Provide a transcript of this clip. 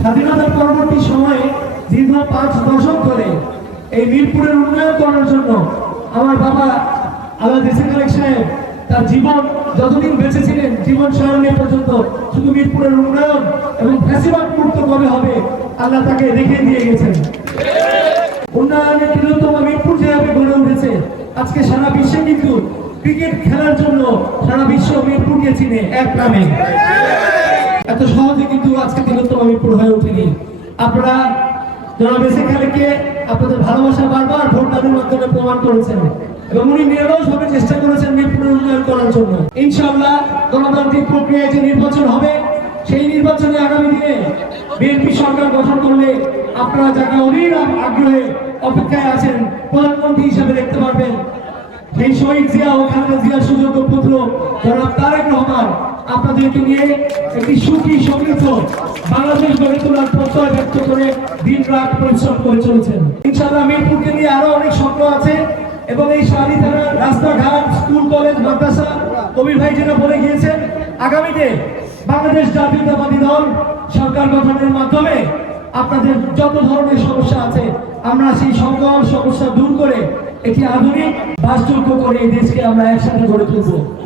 স্বাধীনতার পরবর্তী সময়ে দীর্ঘ 5 দশক ধরে এই মিরপুরের উন্নয়ন করার জন্য আমার বাবা আলাদা ডিসি খালেক সাহেব তার জীবন যতদিন বেঁচে ছিলেন, জীবন সারণী পর্যন্ত শুধু মিরপুরের উন্নয়ন এবং ফ্যাসিবাদ মুক্ত কবে হবে আল্লাহ তাকে রেখে দিয়ে গেছেন। উন্নয়নের বৃহত্তম মিরপুর যেভাবে গড়ে উঠেছে, আজকে সারা বিশ্বে কিন্তু ক্রিকেট খেলার জন্য সারা বিশ্ব মিরপুরকে চিনে এক নামে। এত সহজে কিন্তু আজকে বৃহত্তম মিরপুর হয়ে ওঠেনি। আপনারা জনাব এসে খালেককে আপনাদের ভালোবাসা বারবার ভোটদানের মাধ্যমে প্রমাণ করেছেন এবং উনি নিরলসভাবে চেষ্টা করেছেন মিরপুরের উন্নয়ন করার জন্য। ইনশাআল্লাহ গণতান্ত্রিক প্রক্রিয়ায় যে নির্বাচন হবে, সেই নির্বাচনে আগামী দিনে বিএনপি সরকার গঠন করলে আপনারা যাকে অধীর আগ্রহে অপেক্ষায় আছেন প্রধানমন্ত্রী হিসেবে দেখতে পারবেন, সেই শহীদ জিয়া ও খালেদা জিয়ার সুযোগ্য পুত্র জনাব তারেক রহমান আপনাদেরকে নিয়ে একটি সুখী সমৃদ্ধ বাংলাদেশ গড়ে তোলার প্রত্যয় ব্যক্ত করে দিন রাত পরিশ্রম করে চলেছেন। ইনশাআল্লাহ মিরপুরকে নিয়ে আরো অনেক স্বপ্ন আছে এবং এই শাহী থানার রাস্তাঘাট, স্কুল, কলেজ, মাদ্রাসা কবির ভাই যেটা বলে গিয়েছেন, আগামীতে বাংলাদেশ জাতীয়তাবাদী দল সরকার গঠনের মাধ্যমে আপনাদের যত ধরনের সমস্যা আছে আমরা সেই সকল সমস্যা দূর করে একটি আধুনিক বাসযোগ্য করে এই দেশকে আমরা একসাথে গড়ে তুলব।